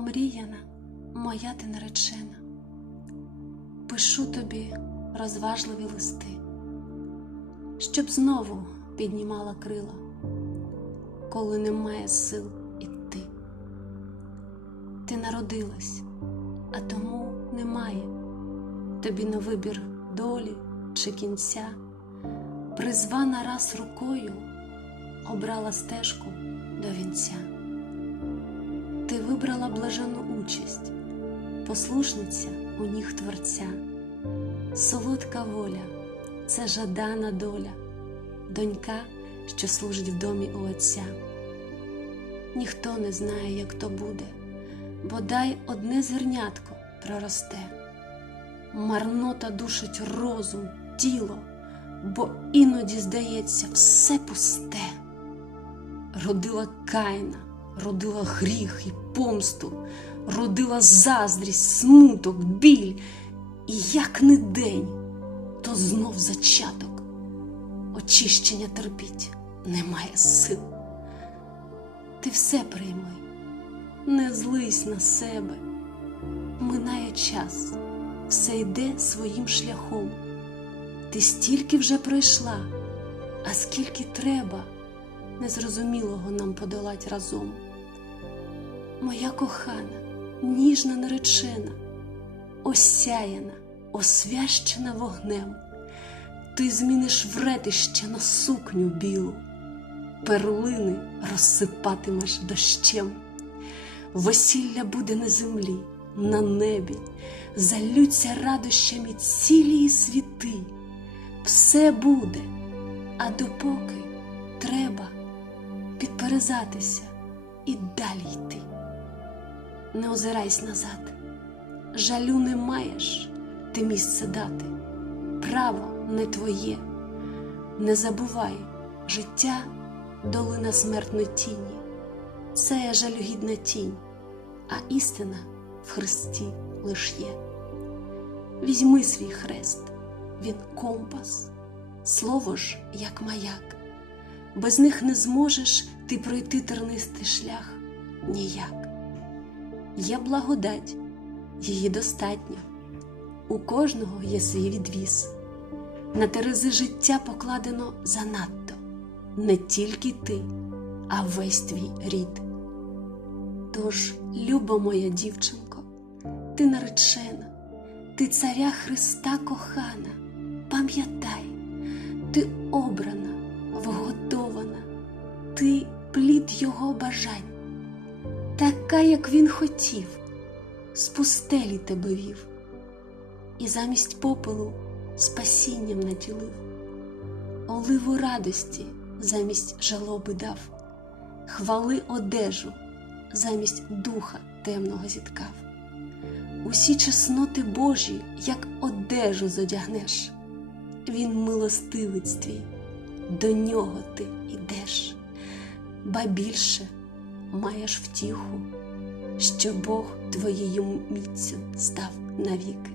омріяна, моя ти наречена, пишу тобі розважливі листи, щоб знову піднімала крила, коли немає сил іти. Ти народилась, а тому немає тобі на вибір долі чи кінця, призвана раз рукою, обрала стежку до вінця. Вибрала блажену участь, послушниця у ніг Творця, солодка воля, це жадана доля, донька, що служить в домі у Отця. Ніхто не знає, як то буде, бодай одне зернятко проросте. Марнота душить розум, тіло, бо іноді, здається, все пусте. Родила кайна, родила гріх і помсту, родила заздрість, смуток, біль, і як не день, то знов зачаток. Очищення терпіть немає сил. Ти все прийми, не злись на себе, минає час, все йде своїм шляхом. Ти стільки вже пройшла, а скільки треба незрозумілого нам подолать разом. Моя кохана, ніжна наречена, осяяна, освящена вогнем, ти зміниш вретище на сукню білу, перлини розсипатимеш дощем. Весілля буде на землі, на небі, залються радощами цілі світи. Все буде, а допоки треба підперезатися і далі йти. Не озирайся назад, жалю не маєш ти місце дати, право не твоє, не забувай життя долина смертної тіні, це жалюгідна тінь, а істина в Христі лиш є. Візьми свій хрест, він компас, слово ж, як маяк, без них не зможеш ти пройти тернистий шлях ніяк. Є благодать, її достатньо, у кожного є свій відвіз. На терези життя покладено занадто не тільки ти, а весь твій рід. Тож, люба моя дівчинко, ти наречена, ти царя Христа кохана, пам'ятай, ти обрана, вготована, ти плід Його бажань, така, як він хотів, з пустелі тебе вів, і замість попелу спасінням наділив, оливу радості замість жалоби дав, хвали одежу замість духа темного зіткав. Усі чесноти Божі, як одежу зодягнеш, Він милостивець твій, до нього ти йдеш, ба більше маєш втіху, що Бог твоєю міцю став навіки.